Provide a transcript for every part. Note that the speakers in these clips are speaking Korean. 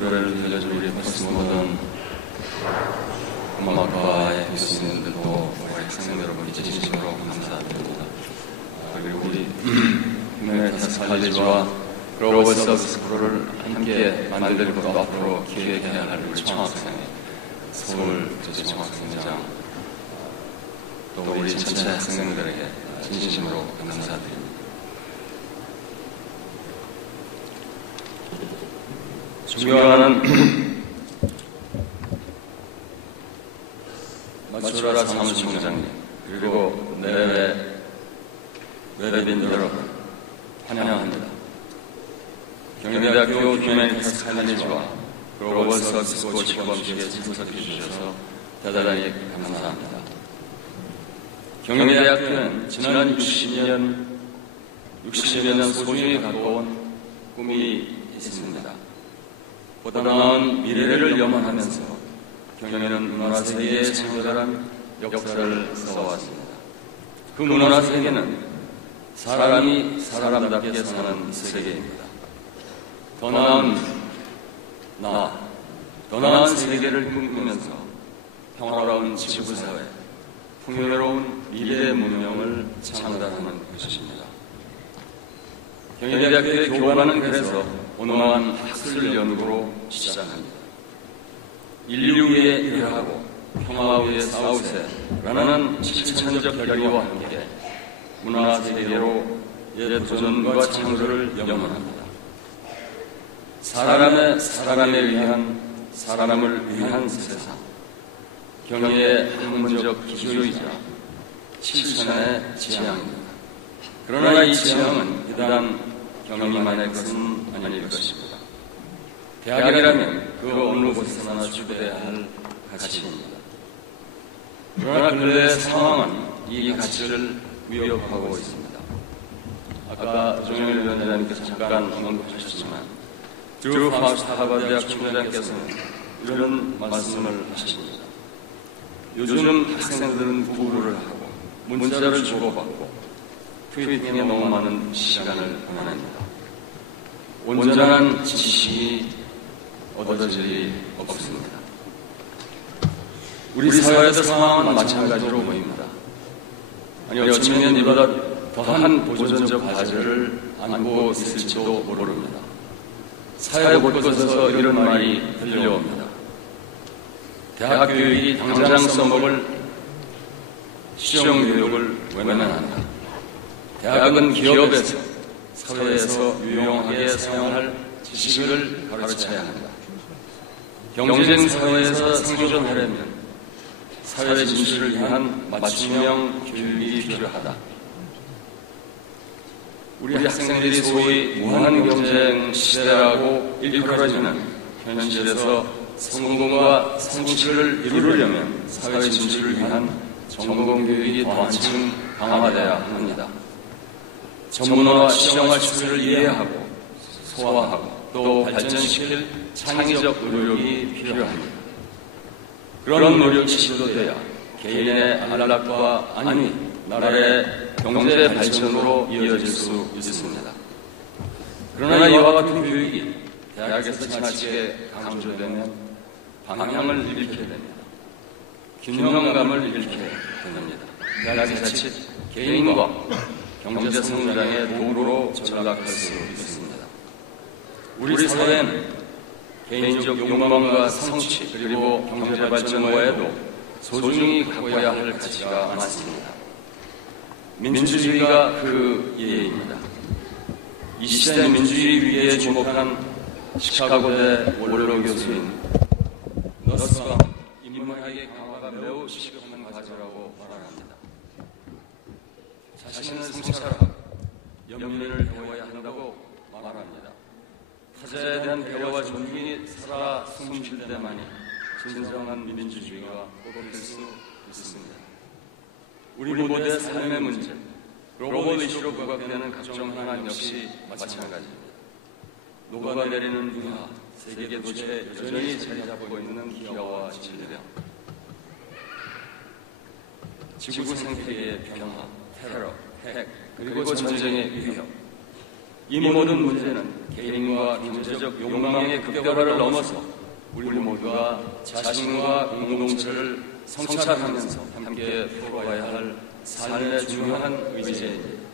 노래를 들려준 우리 버스 모든 엄마 아빠의 교수님들도 우리 학생 여러분 진심으로 감사드립니다. 그리고 우리 휴메니타스 칼리지와 글로벌 서비스 프로를 함께 만들고 또 앞으로 기획해야 할 우리 총학생, 서울 총학생장, 또 우리 전체 학생들에게 진심으로 감사드립니다. 존경하는 마추라 사무총장님, 그리고 내외 외빈 여러분 환영합니다. 경희대학교 휴메니타스 칼리지와 글로벌 서비스 코치 모범식에 참석해 주셔서 대단히 감사합니다. 경희대학교는 지난 60여 년 소중히 가까운 꿈이 있습니다. 보다 나은 미래를 염원하면서 경희는 문화세계에 창렬한 역사를 써왔습니다. 그 문화세계는 사람이 사람답게 사는 세계입니다. 더 나은 세계를 꿈꾸면서 평화로운 지구사회, 풍요로운 미래 문명을 창달하는 것입니다. 경희대학교의 교과는 그래서 온화한 학술 연구로 시작합니다. 인류 위에 일하고 평화 위에 싸우세라는 실천적 결의와 함께 문화세계로 도전과 창조를 염원합니다. 사람을 위한 세상, 경희의 학문적 기초이자 실천의 지향입니다. 그러나 이 지향은 비단 경희만의 것은 아닐 것입니다. 대학이라면 그 어느 곳에서나 주도해야 할 가치입니다. 그러나 근래의 상황은 이 가치를 위협하고 있습니다. 아까 조정일 위원장님께서 잠깐 언급하셨지만 드루 파우스트 하버드대학 총장께서는 이런 말씀을 하십니다. 요즘 학생들은 구글을 하고 문자를 주고받고 트위팅에 너무 많은 시간을 보냅니다. 온전한 지식이 얻어질 일이 없습니다. 우리 사회의 상황은 마찬가지로 보입니다. 어쩌면 이보다 더한 도전적 과제를 안고 있을지도 모릅니다. 사회 곳곳에서 이런 말이 들려옵니다. 대학 교육이 당장 써먹을 시정 교육을 외면한다. 대학은 기업에서, 사회에서 유용하게 사용할 지식을 가르쳐야 한다. 경쟁 사회에서 생존하려면 사회 진출을 위한 맞춤형 교육이 필요하다. 우리 학생들이 소위 무한 경쟁 시대라고 일컬어지는 현실에서 성공과 성취를 이루려면 사회 진출을 위한 전공 교육이 더 한층 강화되어야 합니다. 전문화와 실용화 추세를 이해하고 소화하고 또 발전시킬 창의적 노력이 필요합니다. 그런 노력이 시도돼야 개인의 안락과 아니 나라의 경제 발전으로 이어질 수 있습니다. 그러나 이와 같은 교육이 대학에서 지나치게 강조되면 방향을 잃게 됩니다. 균형감을 잃게 됩니다. 대학이 자칫 개인과 경제 성장의 도구로 전락할 수 있습니다. 우리 사회는 개인적 욕망과 성취 그리고 경제 발전 외에도 소중히 갖고야 할 가치가 많습니다. 민주주의가 그 예입니다. 이 시대 민주주의 위기에 주목한 시카고대 원로 교수인 너스가 인문학의 강화가 매우 시급한 과제라고 말합니다. 자신을 성찰하고 연민을 배워야 한다고 말합니다. 타자에 대한 배려와 존중이 살아 숨쉴 때만이 진정한 민주주의가 꼽힐 수 있습니다. 우리 모두의 삶의 문제, 글로벌 이슈로 부각되는 각종 현안 역시 마찬가지입니다. 녹아내리는 위화, 세계 도처에 여전히 자리 잡고 있는 기아와 질병, 지구 생태계의 변화, 테러, 핵, 그리고 전쟁의 위협, 이 모든 문제는 개인과 경제적 욕망의 극대화를 넘어서 우리 모두가 자신과 공동체를 성찰하면서 함께 풀어가야 할 삶의 중요한 의제입니다.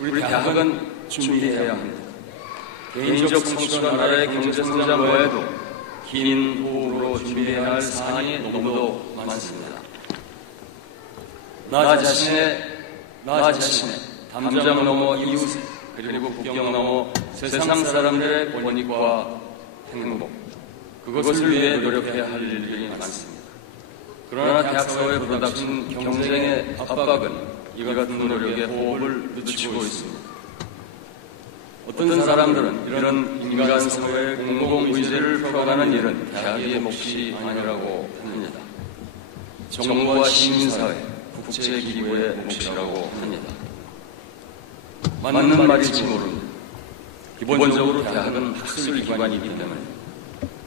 우리 대학은 준비해야 합니다. 개인적 성취와 나라의 경제 성장 외에도 긴 호흡으로 준비해야 할 사안이 너무도 많습니다. 나 자신의 담장 넘어 이웃 그리고 국경 넘어 세상 사람들의 권익과 행복, 그것을 위해 노력해야 할 일들이 많습니다. 그러나 대학사회에 불어닥친 경쟁의 압박은 이 같은 노력에 호흡을 늦추고 있습니다. 어떤 사람들은 이런 인간 사회의 공공의제를 풀어가는 일은 대학의 몫이 아니라고 합니다. 정부와 시민사회, 국제기구의 몫이라고 합니다. 맞는 말일지 모릅니다. 기본적으로 대학은 학술기관이기 때문에.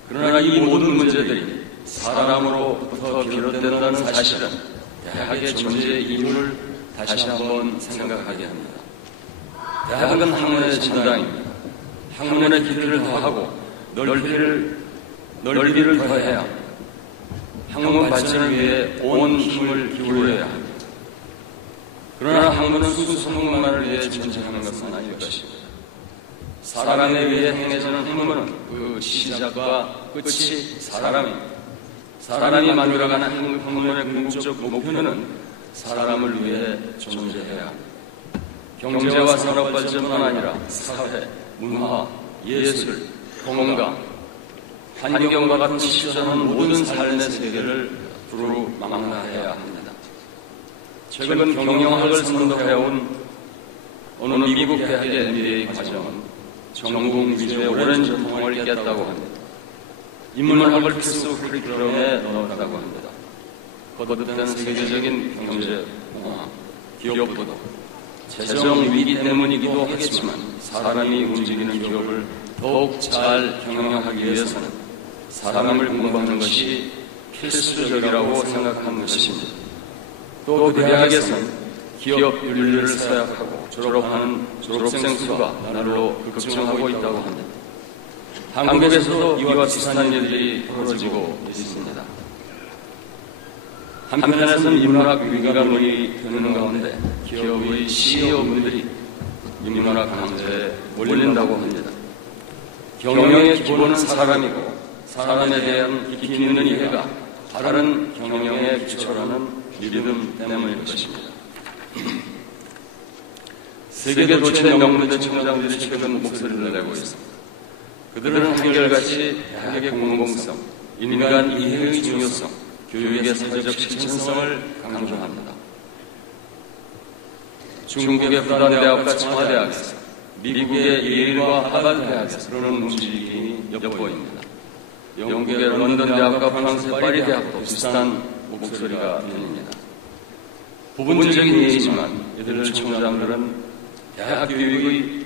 그러나 이 모든 문제들이 사람으로부터 비롯된다는 사실은 대학의 존재 이유를 다시 한번 생각하게 합니다. 대학은 학문의 전당입니다. 학문의 깊이를 더하고 넓이를 더해야 학문 발전을 위해 온 힘을 기울여야 합니다. 그러나 학문은 수성만을 위해 존재하는 것은 아닐 것입니다. 사람에 의해 행해지는 학문은 그 시작과 끝이 사람입니다. 사람이 만들어가는 학문의 궁극적 목표는 사람을 위해 존재해야 합니다. 경제와 산업 발전뿐 아니라 사회, 문화, 예술, 건강, 환경과 같은 실존하는 모든 삶의 세계를 두루 망라해야 합니다. 최근 경영학을 선도해온 어느 미국 대학의 MBA 과정은 전공 위주의 오랜 전통을 깼다고 합니다. 인문학을 필수 커리큘럼에 넣었다고 합니다. 거듭된 세계적인 경제, 문화, 기업부도 재정 위기 때문이기도 하겠지만 사람이 움직이는 기업을 더욱 잘 경영하기 위해서는 사람을 공부하는 것이 필수적이라고 생각하는 것입니다. 또 그 대학에서는 기업 윤리를 서약하고 졸업하는 졸업생 수가 날로 급증하고 있다고 합니다. 한국에서도 이와 비슷한 일들이 벌어지고 있습니다. 한편에서는 인문학 위기가 논의되는 가운데 기업의 CEO분들이 인문학 강좌에 몰린다고 합니다. 경영의 기본은 사람이고 사람에 대한 깊이 있는 이해가 다른 경영의 기초라는 믿음 때문일 것입니다. 세계 도처의 명문대 총장들이 최근 목소리를 내고 있습니다. 그들은 한결같이 대학의 공공성, 인간 이해의 중요성, 교육의 사회적 실천성을 강조합니다. 중국의 부단대학과 청와대학에서, 미국의 예일과 하버드 대학에서 그런 움직임이 엿보입니다. 영국의 런던 대학과 프랑스의 파리 대학도 비슷한 목소리가 들립니다. 부분적인 예이지만 이들 총장들은 대학 교육이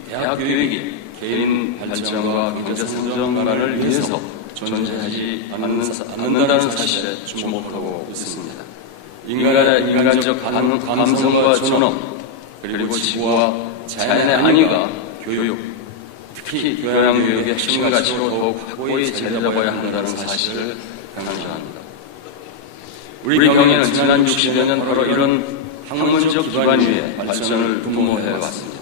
개인 발전과 경제 성장만을 위해서 존재하지 않는다는 사실에 주목하고 있습니다. 인간의 인간적 감성과 존엄, 그리고 지구와 자연의 안위가 교육, 특히 교양교육의 핵심 가치로 더욱 확고히 자리 잡아야 한다는 사실을 강조합니다. 우리 경에는 지난 60여 년 바로 이런 학문적 기반 위에 발전을 도모해 왔습니다.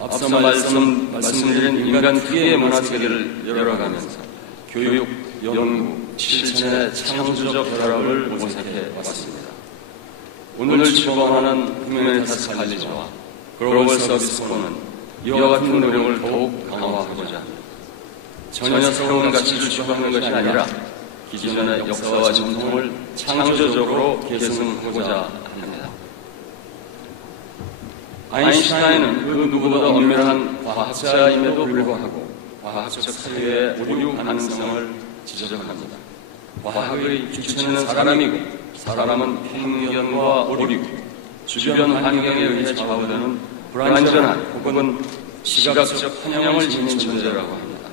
앞서 말씀드린 인간 특유의 문화세계를 열어가면서 교육, 연구, 실천의 창조적 결합을 모색해 왔습니다. 오늘 출범하는 휴메니타스 칼리지와 글로벌 서비스코는 이와 같은 노력을 더욱 강화하고자 합니다. 전혀 새로운 가치를 추구하는 것이 아니라 기존의 역사와 전통을 창조적으로 계승하고자 합니다. 아인슈타인은 그 누구보다 엄밀한 과학자임에도 불구하고 과학적 사유의 오류 가능성을 지적합니다. 과학의 주체는 사람이고 사람은 편견과 오류, 주변 환경에 의해 좌우되는 불완전한 혹은 시각적 편향을 지닌 존재라고 합니다.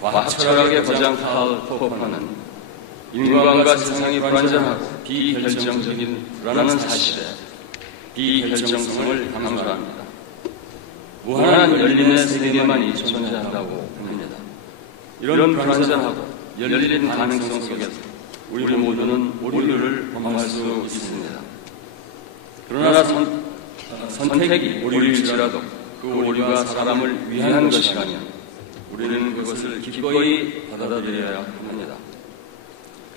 과학 철학의 거장 칼 포퍼는 인간과 세상이 불완전하고 비결정적인 라는 사실에 비결정성을 강조합니다. 무한한 열림의 세계만이 존재한다고 합니다. 이런 불완전하고 열린 가능성 속에서 우리 모두는 오류를 범할 수 있습니다. 그러나 선택이 오류일지라도 그 오류가 사람을 위한 것이라면 우리는 그것을 기꺼이 받아들여야 합니다.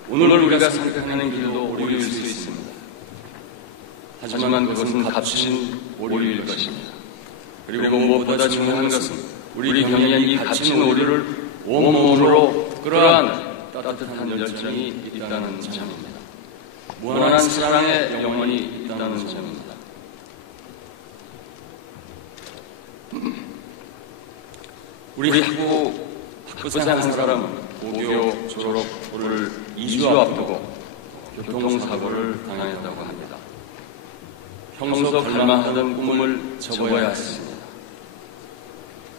오늘 우리가 선택하는 길도 오류일 수 있습니다. 하지만 그것은 값진 오류일 것입니다. 그리고 무엇보다 중요한 것은 우리 경리에 이 값진 오류를 온몸으로 끌어안는 따뜻한 열정이 있다는 점입니다. 무한한 사랑의 영혼이 있다는 점입니다. 우리 학부생 한 사람은 고교 졸업을 2주 앞두고 교통사고를 당했다고 합니다. 평소 갈망하던 꿈을 접어야 했습니다.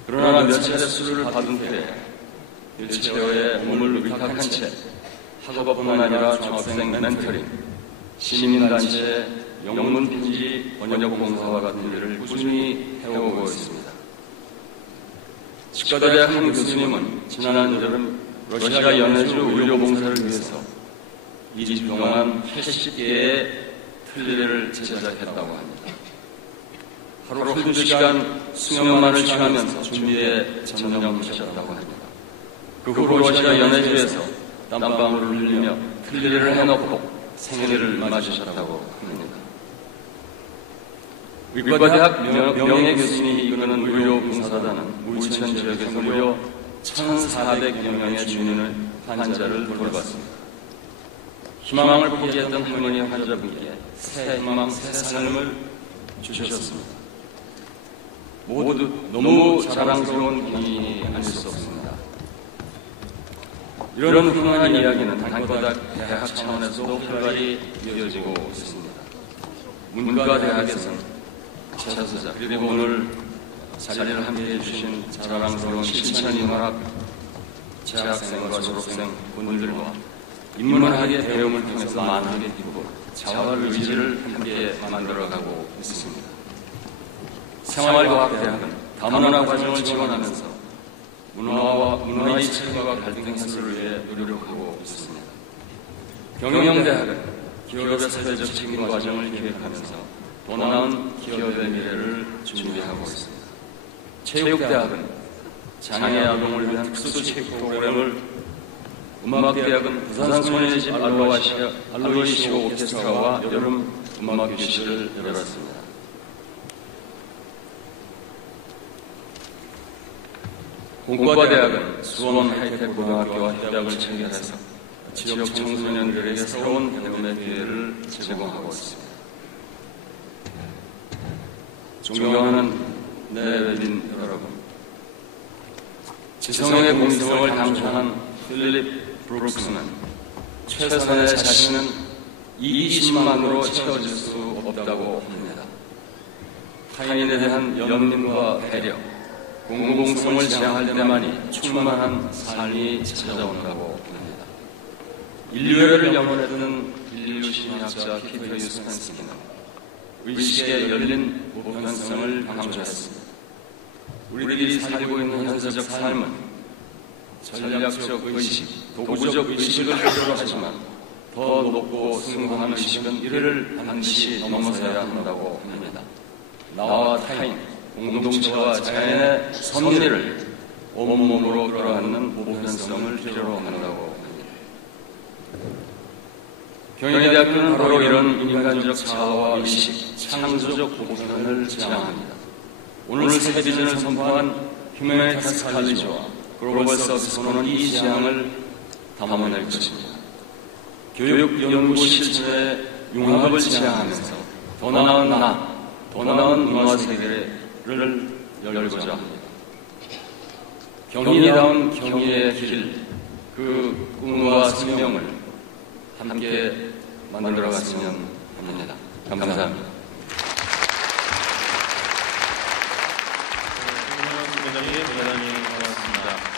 그러나 몇 차례 수술을 받은 후에 휠체어에 몸을 의탁한 채 학업뿐만 아니라 중학생 멘토링, 시민단체, 영문 편지 번역 봉사와 같은 일을 꾸준히 해오고 있습니다. 치과대학 한 교수님은 지난 여름 러시아 연해주 의료 봉사를 위해서 2주 동안 80개의 틀니를 제작했다고 합니다. 하루 한두 시간 수면만을 취하면서 준비에 전념하셨다고 합니다. 그 후 러시아 연해주에서 땀방울을 흘리며 틀니를 해놓고 생애를 맞으셨다고 합니다. 의과대학 명예교수님이 이끄는 의료봉사단은 울천 지역에서 무려 1,400여 명의 주민을 환자를 돌봤습니다. 희망을 포기했던 할머니 환자분께 새 희망, 새 삶을 주셨습니다. 모두 너무 자랑스러운 경험이 아닐 수 없습니다. 이런 훌륭한 이야기는 단과대학 대학 차원에서도 활발히 이어지고 있습니다. 문과대학에서는 최소자 그리고 오늘 자리를 함께해 주신 자랑스러운 실천인문학 재학생과 졸업생 분들과 인문학의 배움을 통해서 만학의 기부, 자활 의지를 함께 만들어가고 있습니다. 생활과학대학은 다문화 과정을 지원하면서 문화의 차이와 갈등 해소를 위해 노력하고 있습니다. 경영대학은 기업의 사회적 책임 과정을 기획하면서 더 나은 기업의 미래를 준비하고 있습니다. 체육대학은 장애 아동을 위한 특수 체육 프로그램을, 음악대학은 부산 소년의 집 알로이시오 오케스트라와 여름 음악 교실을 열었습니다. 공과대학은 수원 하이텍 고등학교와 협약을 체결해서 지역 청소년들에게 새로운 배움의 기회를 제공하고 있습니다. 존경하는 내외빈 여러분, 지성의 공성을 강조한 필립 브룩스는 최선의 자신은 이기심만으로 채워질 수 없다고 합니다. 타인에 대한 연민과 배려, 공공성을 지향할 때만이 충만한 삶이 찾아온다고 합니다. 인류애를 영원했던 인류 심리학자 피터 유스탄스키는 의식의 열린 보편성을 강조했습니다. 우리들이 살고 있는 현세적 삶은 전략적 의식, 도구적 의식을 필요로 하지만 더 높고 숭고한 의식은 이를 반드시 넘어서야 한다고 합니다. 나와 타인, 공동체와 자연의 섭리를 온몸으로 끌어안는 보편성을 필요로 한다고 합니다. 경희대학교는 바로 이런 인간적 자아와 의식, 창조적 보편을 지향합니다. 오늘 새 비전을 선포한 휴머니타스 칼리지와 글로벌 서비스 본은 이 지향을 담아낼 것입니다. 교육, 연구, 실천의 융합을 지향하면서 더 나은 더 나은 문화 세계를 열고자 합니다. 경희다운 경희의 길, 그 꿈과 생명을 함께 만들어갔으면 합니다. 감사합니다. 대단히 고맙습니다.